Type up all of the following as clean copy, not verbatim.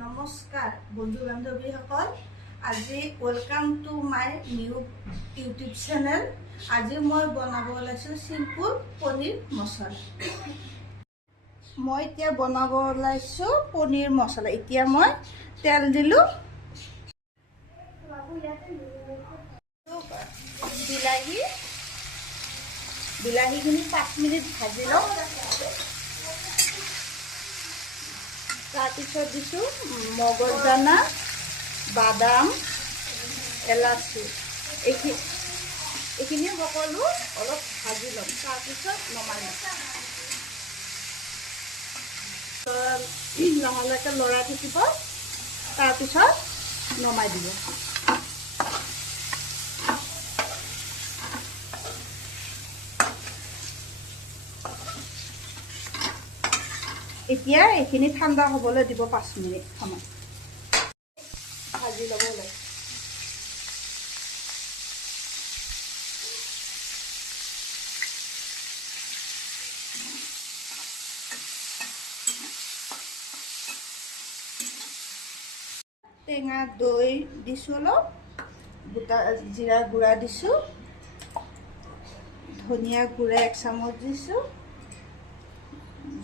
নমস্কাৰ বন্ধু বান্ধৱীসকল, আজি welcome to my new YouTube channel. আজি মই বনাব ওলাইছোঁ চিম্পুল পনীৰ মছলা। মই এতিয়া বনাব ওলাইছোঁ পনীৰ মছলা। এতিয়া মই তেল দিলোঁ, বিলাহীখিনি 5 মিনিট ভাজি লওঁ। তাৰপিছত দিছোঁ মগজদানা, বাদাম, এলাচি। এইখিনি সকলো অলপ ভাজি ল'ম, তাৰপিছত নমাই ল'ম। লাহেকৈ লৰাই থাকিব, তাৰপিছত নমাই দিব। এতিয়া এইখিনি ঠাণ্ডা হ'বলৈ দিব 5 মিনিট সময়। ভাজি ল'ব লাগে। টেঙা দৈ দিছোঁ, অলপ গোটা জিৰা গুড়া দিছোঁ, ধনিয়া গুড়া 1 চামুচ দিছোঁ,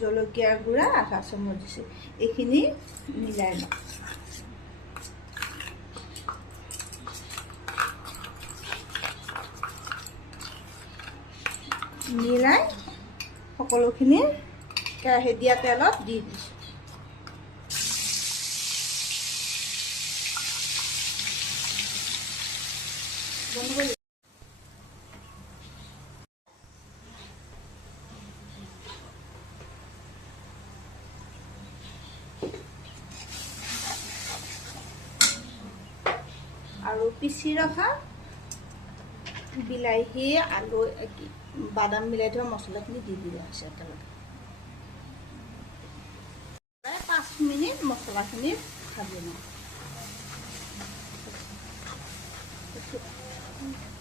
জলকীয়া গুড়া আধা চামুচ দিছোঁ। এইখিনি মিলাই লওঁ। মিলাই সকলোখিনি কেৰাহীত দিয়া তেলত দি দিছোঁ। আৰু পিচি ৰখা বিলাহী, আলু, বাদাম মিলাই থোৱা মছলাখিনি দি দিয়া হৈছে একেলগে। প্ৰায় 5 মিনিট মছলাখিনি ভাজি লওঁ।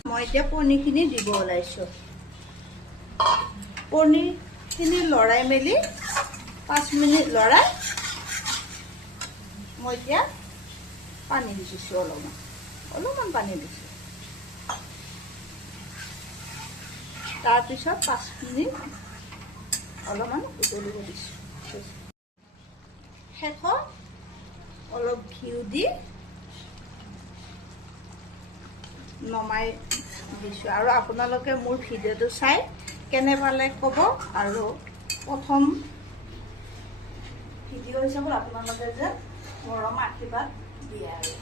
মই এতিয়া পনীৰখিনি দিব ওলাইছোঁ। পনীৰখিনি লৰাই মেলি 5 মিনিট লৰাই মই এতিয়া পানী দি দিছোঁ, অলপমান পানী দিছোঁ। তাৰপিছত 5 মিনিট অলপমান উতলিব দিছোঁ। শেষত অলপ ঘিউ দি নমাই দিছোঁ। আৰু আপোনালোকে মোৰ ভিডিঅ'টো চাই কেনে পালে ক'ব, আৰু প্ৰথম ভিডিঅ' হিচাপত আপোনালোকে যে মৰম আশীৰ্বাদ দিয়ে আৰু